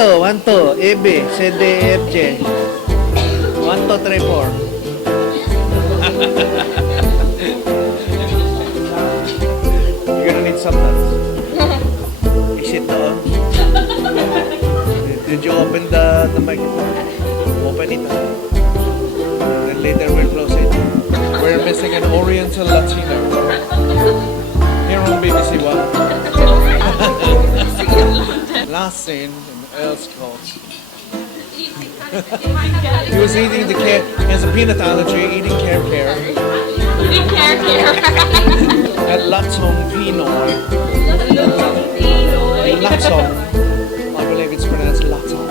1, 2, A, B, C, D, E, F, G. 1, 2, 3, 4. You're gonna need subtitles. Is it on? Did you open the microphone? Open it up. And later we'll close it. We're missing an Oriental Latino. Here on BBC One. Last scene in Earl's Court. He was eating the care. He has a peanut allergy, eating care. Eating care. At Latong Pinoy. Pinoy. Latong. I believe it's pronounced Latong.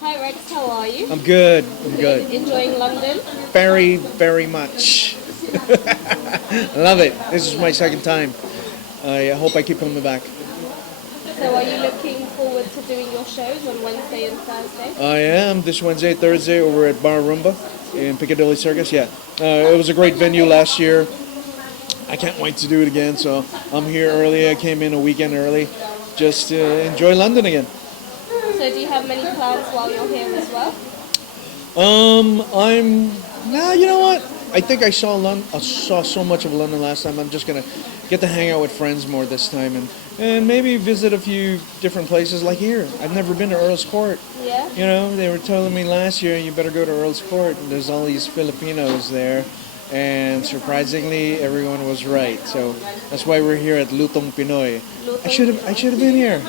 Hi Rex, how are you? I'm good. Enjoying London? Very, very much. Love it. This is my second time. I hope I keep coming back. So are you looking forward to doing your shows on Wednesday and Thursday? I am this Wednesday, Thursday over at Bar Roomba in Piccadilly Circus. Yeah, it was a great venue last year. I can't wait to do it again. So I'm here early. I came in a weekend early just to enjoy London again. So do you have many plans while you're here as well? You know what? I think I saw so much of London last time. I'm just gonna get to hang out with friends more this time and maybe visit a few different places like here. I've never been to Earl's Court. Yeah. You know, they were telling me last year you better go to Earl's Court. And there's all these Filipinos there, and surprisingly, everyone was right. So that's why we're here at Lutong Pinoy. I should have been here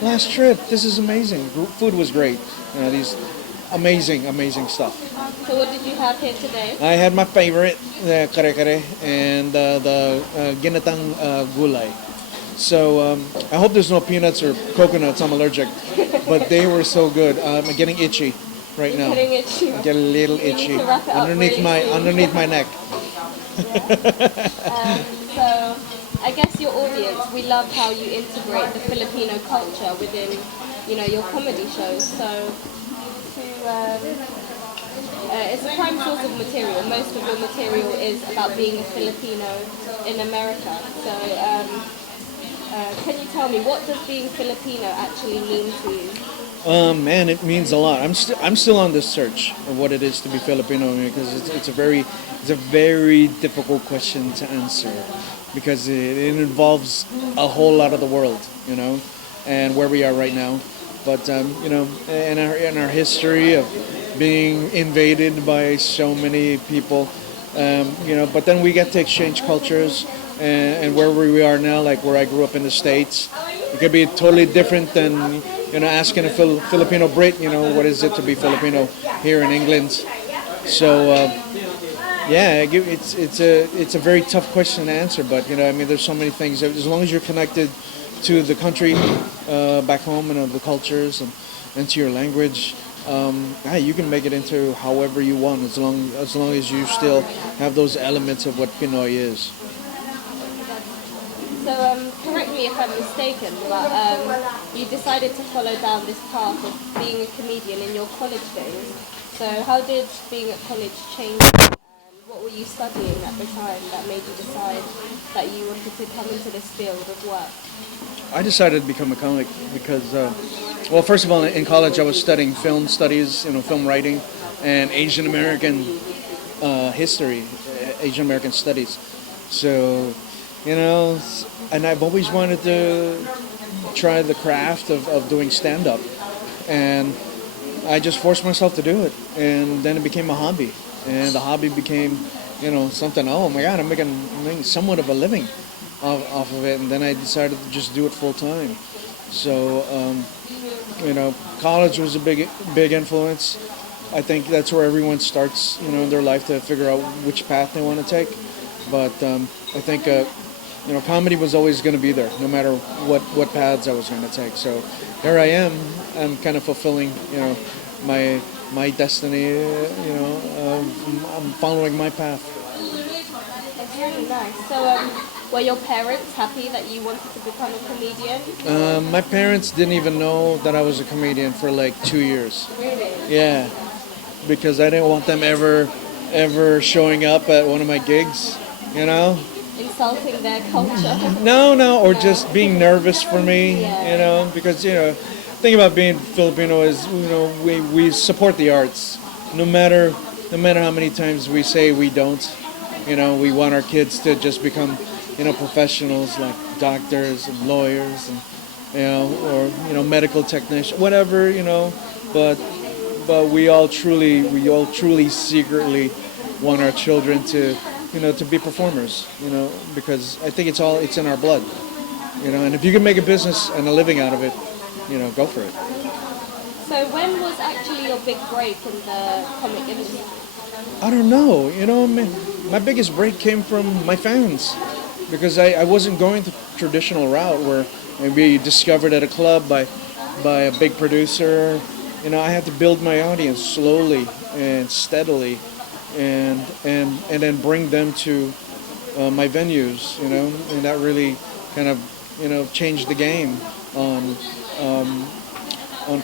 last trip. This is amazing. Food was great. You know, these amazing stuff. So what did you have here today? I had my favorite, the kare-kare, and the ginatang gulay. So I hope there's no peanuts or coconuts. I'm allergic, but they were so good. I'm getting itchy right now. Getting itchy. I get a little itchy underneath my neck. So I guess your audience, we love how you integrate the Filipino culture within, your comedy shows. So it's a prime source of material. Most of your material is about being a Filipino in America. So can you tell me, what does being Filipino actually mean to you? Man, it means a lot. I'm still on this search of what it is to be Filipino because it's a very difficult question to answer because it involves a whole lot of the world, and where we are right now. But in our history of being invaded by so many people, but then we get to exchange cultures, and where we are now, like where I grew up in the States, it could be totally different than asking a Filipino Brit, what is it to be Filipino here in England. So it's a very tough question to answer, but there's so many things. As long as you're connected to the country back home and the cultures and to your language, you can make it into however you want as long as you still have those elements of what Pinoy is. So correct me if I'm mistaken, but you decided to follow down this path of being a comedian in your college days. So how did being at college change you, and what were you studying at the time that made you decide that you wanted to come into this field of work? I decided to become a comic because, first of all, in college I was studying film studies, film writing, and Asian American history, Asian American studies. So, and I've always wanted to try the craft of doing stand-up, and I just forced myself to do it, and then it became a hobby, and the hobby became, something. Oh my God, I'm making somewhat of a living off of it, and then I decided to just do it full time. So, college was a big influence. I think that's where everyone starts, in their life to figure out which path they want to take. But I think, comedy was always going to be there, no matter what paths I was going to take. So here I am. I'm kind of fulfilling, my destiny. I'm following my path. That's really nice. So, were your parents happy that you wanted to become a comedian? My parents didn't even know that I was a comedian for like 2 years. Really? Yeah, because I didn't want them ever ever showing up at one of my gigs, you know. Insulting their culture. No, or just being nervous for me, Yeah. you know, because the thing about being Filipino is, we support the arts, no matter how many times we say we don't. We want our kids to just become, professionals like doctors and lawyers and, or medical technicians, whatever, but we all truly secretly want our children to, to be performers, because I think it's in our blood, and if you can make a business and a living out of it, go for it. So when was actually your big break in the comic industry? I don't know, my biggest break came from my fans, because I wasn't going the traditional route where maybe discovered at a club by a big producer. I had to build my audience slowly and steadily, and then bring them to my venues, and that really kind of changed the game on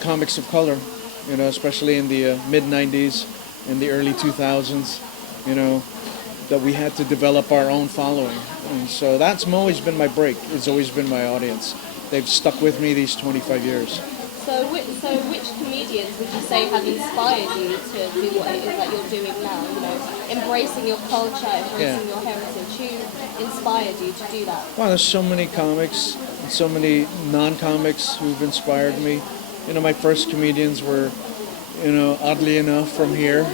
comics of color, especially in the mid '90s and the early 2000s, that we had to develop our own following, and so that's always been my break. It's always been my audience. They've stuck with me these 25 years. So which comedians would you say have inspired you to do what it is that you're doing now? Embracing your culture, embracing your heritage. Who inspired you to do that? Wow, there's so many comics, and so many non-comics who've inspired me. My first comedians were, oddly enough, from here,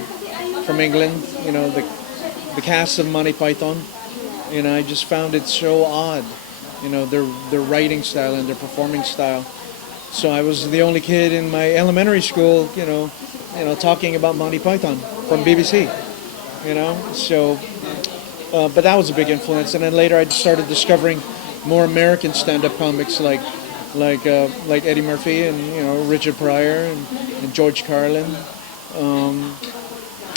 from England. The cast of Monty Python. I just found it so odd. Their writing style and their performing style. So I was the only kid in my elementary school, talking about Monty Python from BBC. So, but that was a big influence. And then later I started discovering more American stand-up comics like Eddie Murphy and Richard Pryor and George Carlin, and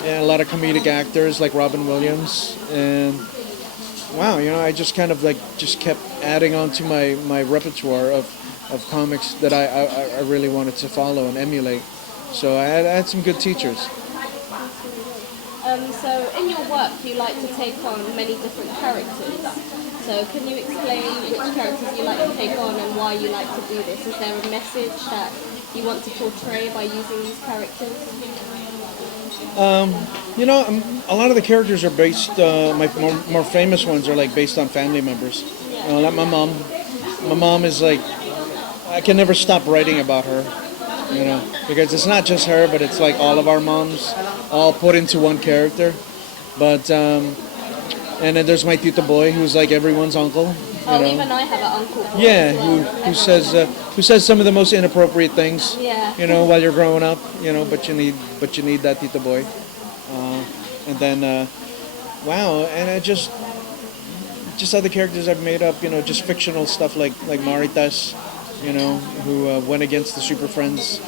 a lot of comedic actors like Robin Williams. And wow, I just kind of just kept adding on to my repertoire of comics that I really wanted to follow and emulate. So I had some good teachers. So in your work, you like to take on many different characters. So can you explain which characters you like to take on and why you like to do this? Is there a message that you want to portray by using these characters? A lot of the characters are based. My more famous ones are based on family members. Like my mom. My mom is I can never stop writing about her, because it's not just her, but it's all of our moms, all put into one character. But and then there's my Tito Boy, who's everyone's uncle. Even I have an uncle. Yeah, who says some of the most inappropriate things. Yeah. While you're growing up, but you need that Tito Boy. And then wow, and I just other characters I've made up, just fictional stuff like Maritas, who went against the Super Friends,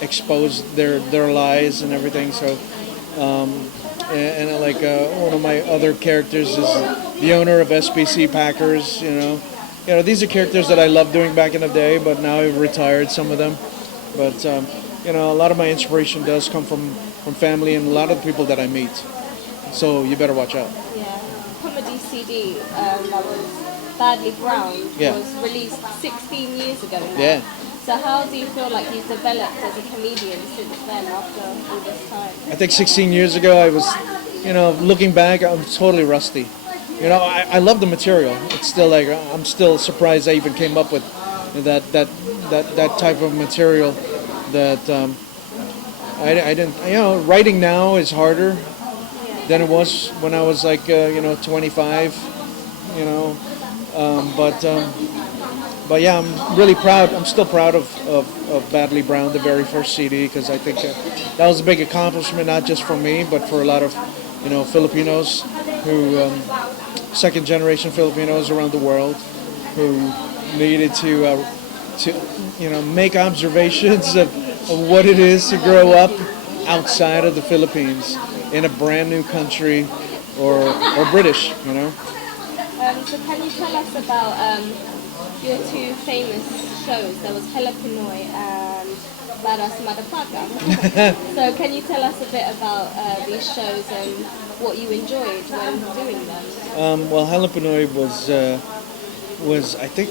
exposed their lies and everything. So, and one of my other characters is the owner of SBC Packers. These are characters that I loved doing back in the day, but now I've retired some of them. But a lot of my inspiration does come from family and a lot of the people that I meet. So you better watch out. Yeah. Comedy CD that was Badly Brown was released 16 years ago now. Yeah. So how do you feel like you've developed as a comedian since then after all this time? I think 16 years ago I was, looking back, I'm totally rusty. I love the material. It's still I'm still surprised I even came up with that type of material that I didn't, writing now is harder than it was when I was 25, but yeah, I'm really proud. I'm still proud of Badly Brown, the very first CD, because I think that was a big accomplishment, not just for me, but for a lot of, Filipinos who, second generation Filipinos around the world who needed to make observations of what it is to grow up outside of the Philippines in a brand new country or British, So can you tell us about your two famous shows? There was Hela Pinoy and Badass Motherfucker. So can you tell us a bit about these shows and what you enjoyed when doing them? Well, Jalapenoy was I think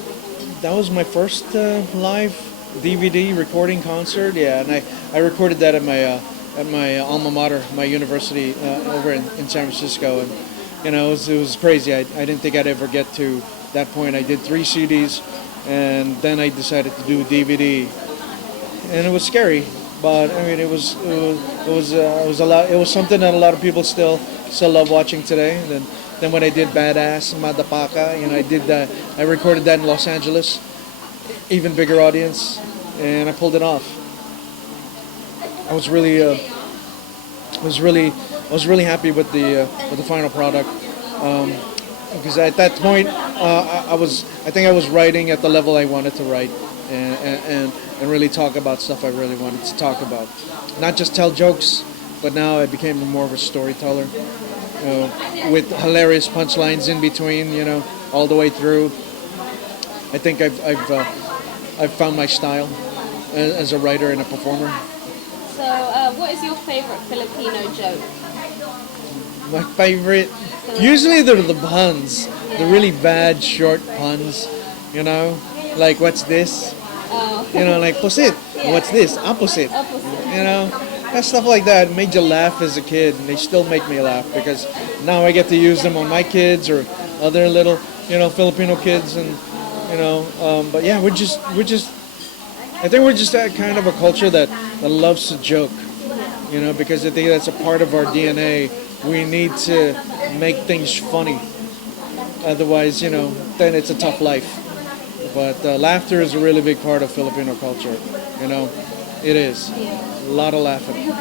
that was my first live DVD recording concert. Yeah, and I recorded that at my alma mater, my university over in San Francisco, and it was crazy. I didn't think I'd ever get to that point. I did 3 CDs, and then I decided to do DVD, and it was scary. But I mean, it was a lot. It was something that a lot of people still love watching today. And then when I did Badass Madapaka, I did that. I recorded that in Los Angeles, even bigger audience, and I pulled it off. I was really, I was really happy with the final product, because at that point, I think I was writing at the level I wanted to write, and really talk about stuff I really wanted to talk about, not just tell jokes, but now I became more of a storyteller, with hilarious punchlines in between, all the way through. I think I've found my style as a writer and a performer. So what is your favorite Filipino joke? My favorite, usually they're the puns, the really bad short puns, like what's this? Oh. Like pusit. Yeah. What's this? Opposite. Opposite. That stuff like that made you laugh as a kid, and they still make me laugh because now I get to use them on my kids or other little, Filipino kids, and but yeah, we're just. I think we're just that kind of a culture that loves to joke, because I think that's a part of our DNA. We need to make things funny. Otherwise, then it's a tough life. But laughter is a really big part of Filipino culture. It is. A lot of laughing.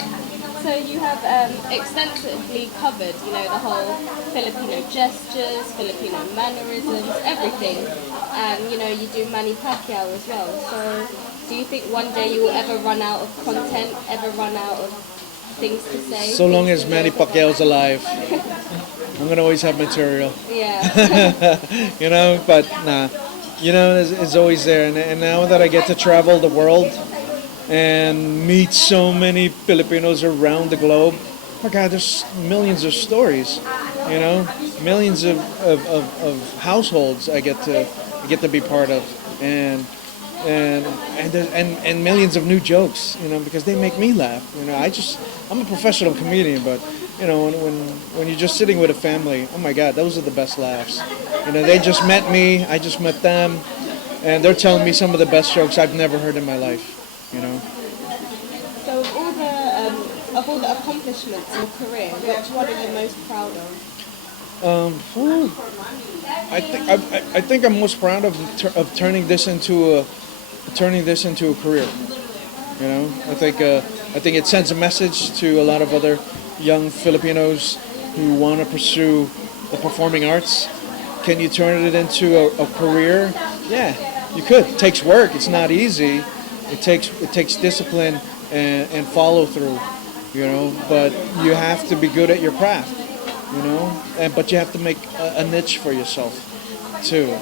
So you have extensively covered, the whole Filipino gestures, Filipino mannerisms, everything. And, you do Manny Pacquiao as well. So do you think one day you will ever run out of content, ever run out of things to say? So long as Manny Pacquiao's alive, I'm going to always have material. Yeah. But nah. It's always there. And now that I get to travel the world and meet so many Filipinos around the globe, oh my God, there's millions of stories, millions of households I get to be part of, and millions of new jokes, because they make me laugh. I'm a professional comedian, but when you're just sitting with a family, oh my God, those are the best laughs. They just met me, I just met them, and they're telling me some of the best jokes I've never heard in my life. So of all the accomplishments in your career, which one are you most proud of? I think I'm most proud of turning this into a career. I think it sends a message to a lot of other young Filipinos who want to pursue the performing arts. Can you turn it into a career? Yeah, you could. It takes work. It's not easy. It takes discipline and follow through. But you have to be good at your craft. But you have to make a niche for yourself too.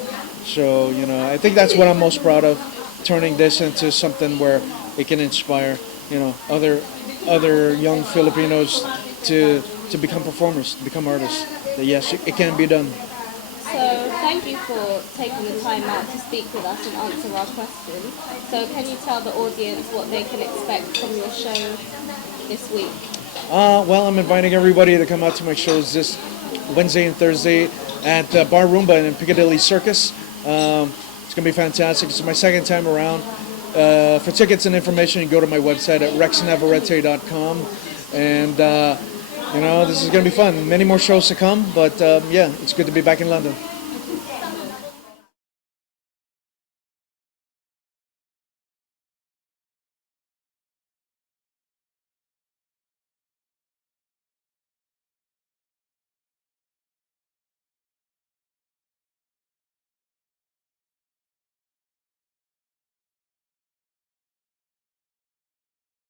So I think that's what I'm most proud of, turning this into something where it can inspire other young Filipinos to become performers, to become artists. That yes, it can be done. So thank you for taking the time out to speak with us and answer our questions. So can you tell the audience what they can expect from your show this week? Well, I'm inviting everybody to come out to my shows this Wednesday and Thursday at Bar Roomba in Piccadilly Circus. It's going to be fantastic. It's my second time around. For tickets and information, you go to my website at rexnavarrete.com. And, this is going to be fun. Many more shows to come, but yeah, it's good to be back in London.